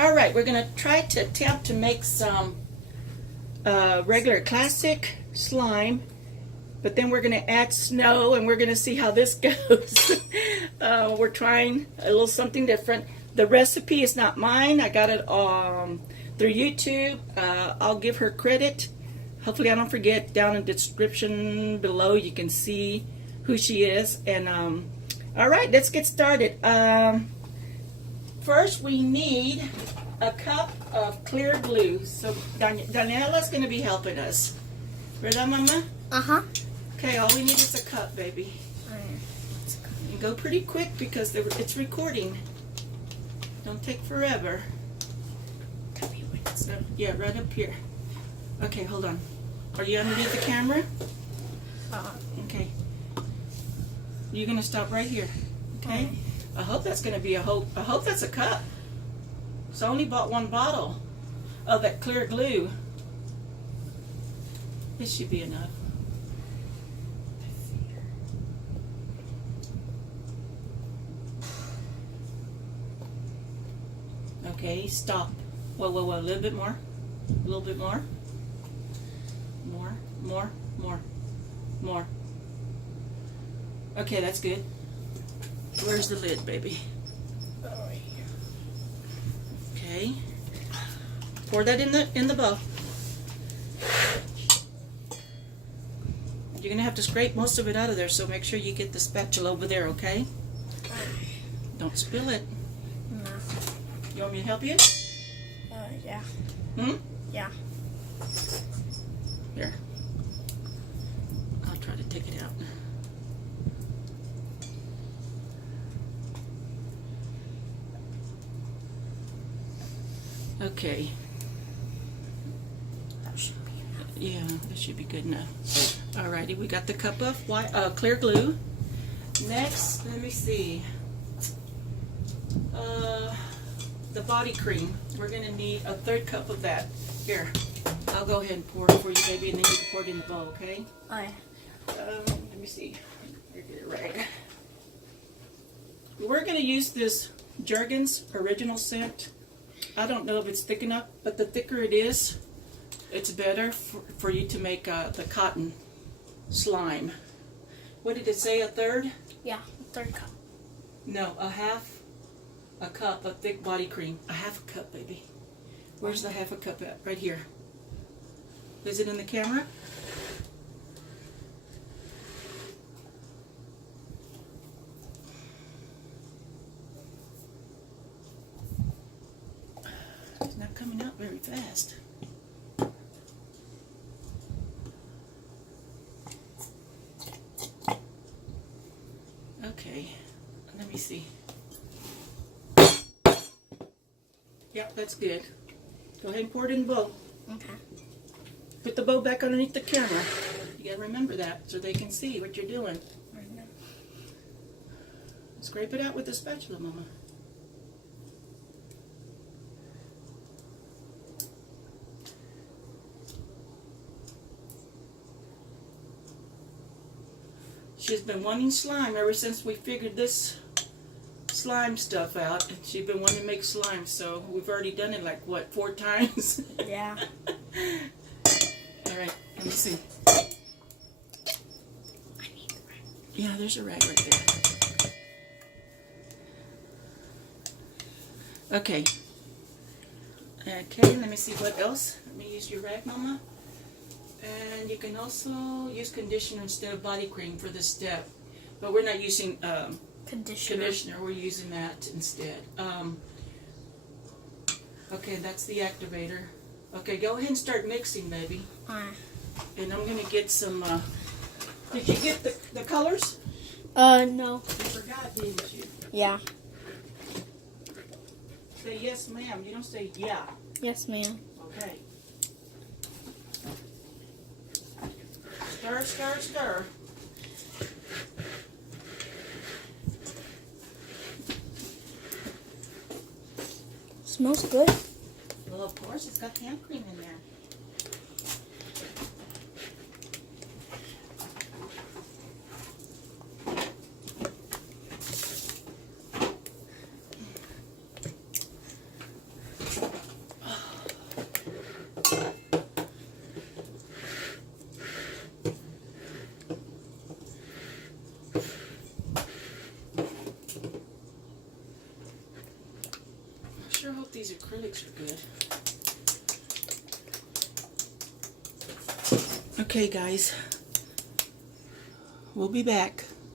All right, we're going to try to attempt to make some regular classic slime, but then we're going to add snow, and we're going to see how this goes. We're trying a little something different. The recipe is not mine. I got it through YouTube. I'll give her credit. Hopefully I don't forget. Down in the description below you can see who she is. And all right, let's get started. First we need a cup of clear glue. So Daniela's going to be helping us. Ready, Mama? Uh-huh. Okay, all we need is a cup, baby. And go pretty quick because it's recording. Don't take forever. So, yeah, right up here. Okay, hold on. Are you underneath the camera? Okay. You're gonna stop right here. Okay. I hope that's gonna be I hope that's a cup. So I only bought one bottle of that clear glue. This should be enough. Okay, stop. Whoa, whoa, whoa, a little bit more. A little bit more. More, more, more, more. Okay, that's good. Where's the lid, baby? Right here. Okay. Pour that in the bowl. You're gonna have to scrape most of it out of there, so make sure you get the spatula over there, okay? Don't spill it. No. You want me to help you? Yeah. Hmm? Yeah. Here. I'll try to take it out. Okay. That should be enough. Yeah, that should be good enough. Alrighty, we got the cup of white, clear glue. Next, let me see. The body cream. We're going to need a 1/3 cup of that. Here, I'll go ahead and pour it for you, baby, and then you can pour it in the bowl, okay? Alright. Let me see. Here, get it right. We're going to use this Jergens original scent. I don't know if it's thick enough, but the thicker it is, it's better for you to make the cotton slime. What did it say, a 1/3? Yeah, 1/3 cup. No, a cup of thick body cream. A 1/2 cup, baby. Where's the 1/2 cup at? Right here. Is it in the camera? It's not coming out very fast. Okay, let me see. Yep, that's good. Go ahead and pour it in the bowl. Okay. Put the bowl back underneath the camera. You gotta remember that so they can see what you're doing. Scrape it out with the spatula, Mama. She's been wanting slime ever since we figured this slime stuff out. And she's been wanting to make slime, so we've already done it like, what, 4 times? Yeah. Alright, let me see. I need the rag. Yeah, there's a rag right there. Okay. Okay, let me see what else. Let me use your rag, Mama. And you can also use conditioner instead of body cream for this step. But we're not using conditioner. We're using that instead. Okay, that's the activator. Okay, go ahead and start mixing, baby. And I'm going to get some... did you get the colors? No. You forgot, didn't you? Yeah. Say yes, ma'am. You don't say yeah. Yes, ma'am. Okay. Stir, stir, stir. Smells good. Well, of course, it's got hand cream in there. hope these acrylics are good. Okay, guys. We'll be back.